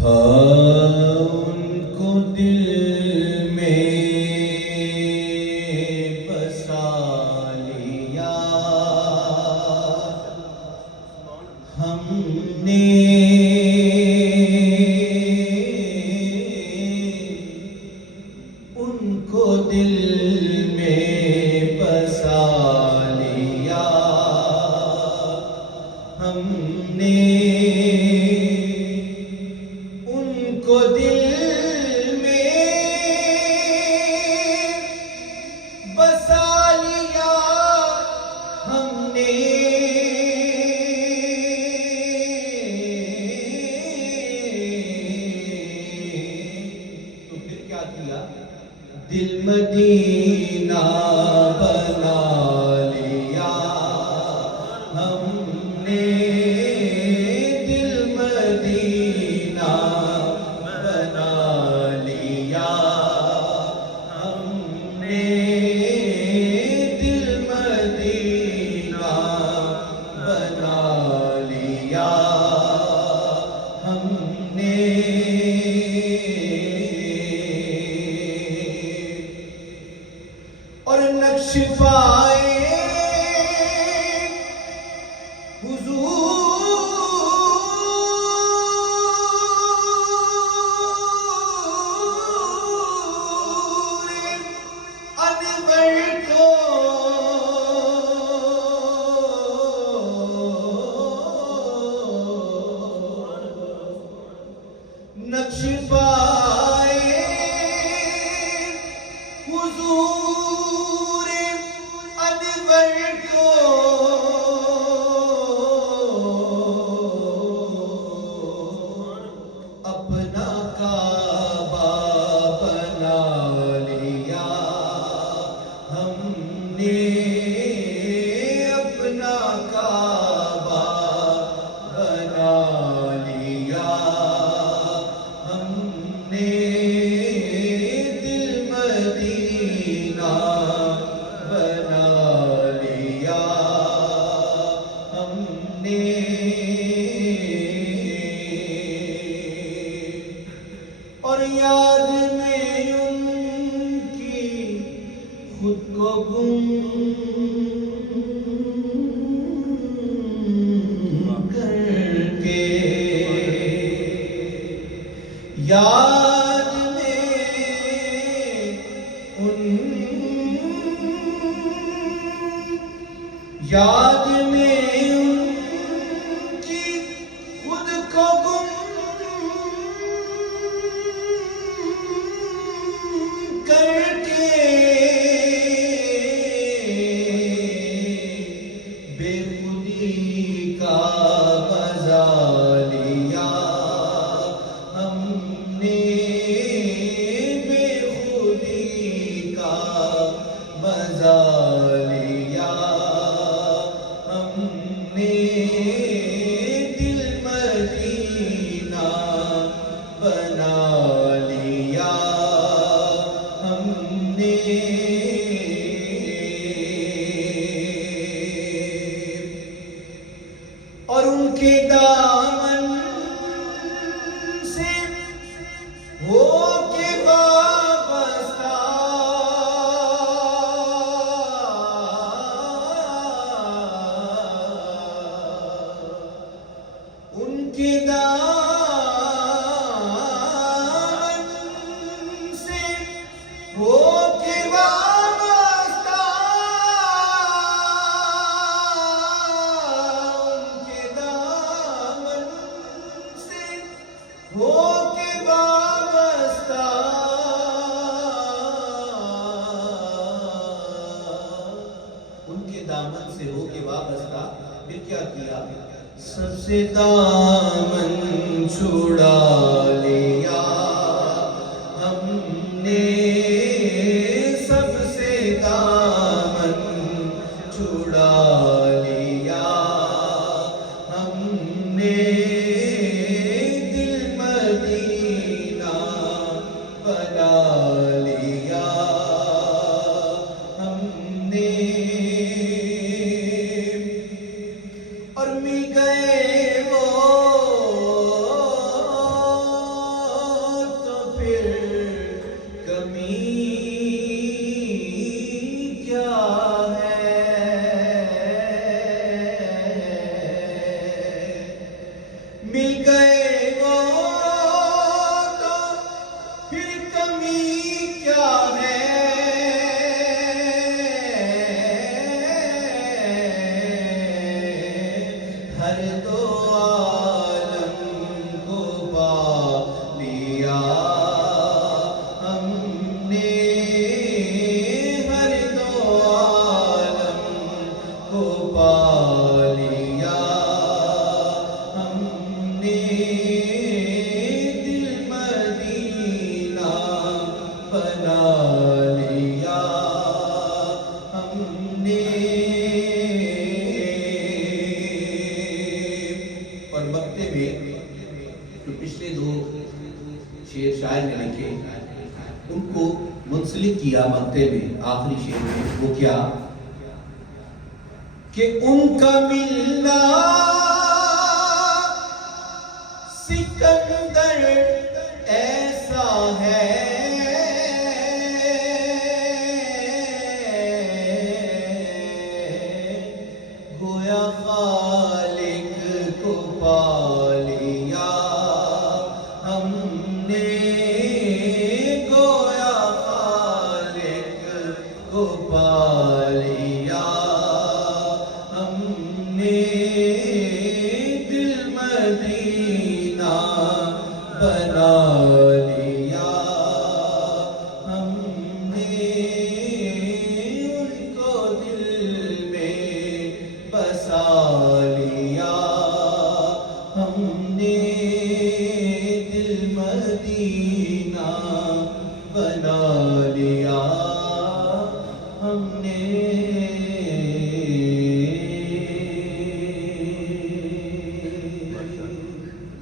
ان کو دل میں بسا لیا ہم نے، ان کو دل میں بسا لیا ہم نے، ان کو دل میں بسا لیا ہم نے، تو پھر کیا کیا؟ دل مدینہ بنا لیا ہم نے، دل مدینہ بنا لیا ہم نے، دل مدینہ بنا لیا ہم نے، اور نقش پائے حضور انور کو، نقش پائے حضور انور کو، اپنا کعبہ بنا لیا ہم نے، اپنا کعبہ بنا لیا ہم نے، دل مدینہ بنا لیا ہم نے، اور یاد میں ان کی خود کو گم کر کے، یاد میں ان، یاد میں ان کی خود کو گم کر کے، بے خودی کا مزہ لیا ہم نے، بے خودی کا مزہ لیا ہم نے، دل مدینہ بنا لیا ہم نے، اور ان کے دامن سے ہو کے وابستہ، ان کے دامن سے ہو کے وابستہ، ان کے دامن سے ہو کے وابستہ، ان کے دامن سے ہو کے وابستہ، پھر کیا کیا؟ سب سے دامن چھڑا لیا ہم نے، سب سے دامن چھڑا لیا ہم نے، دل مدینہ بنا لیا ہم نے، اور مل گئے وہ کے دو شعر شاعر نے لکھے، ان کو منسلک کیا مقطع میں آخری شعر میں، وہ کیا کہ ان کا ملنا سکندر ایسا ہے گویا خالق کو پا لیا ہم نے، گویا خالق کو پا لیا ہم نے، دل مدینہ بنا لیا ہم نے، ان کو دل میں بسا لیا ہم نے، دل مدینہ بنا لیا ہم نے۔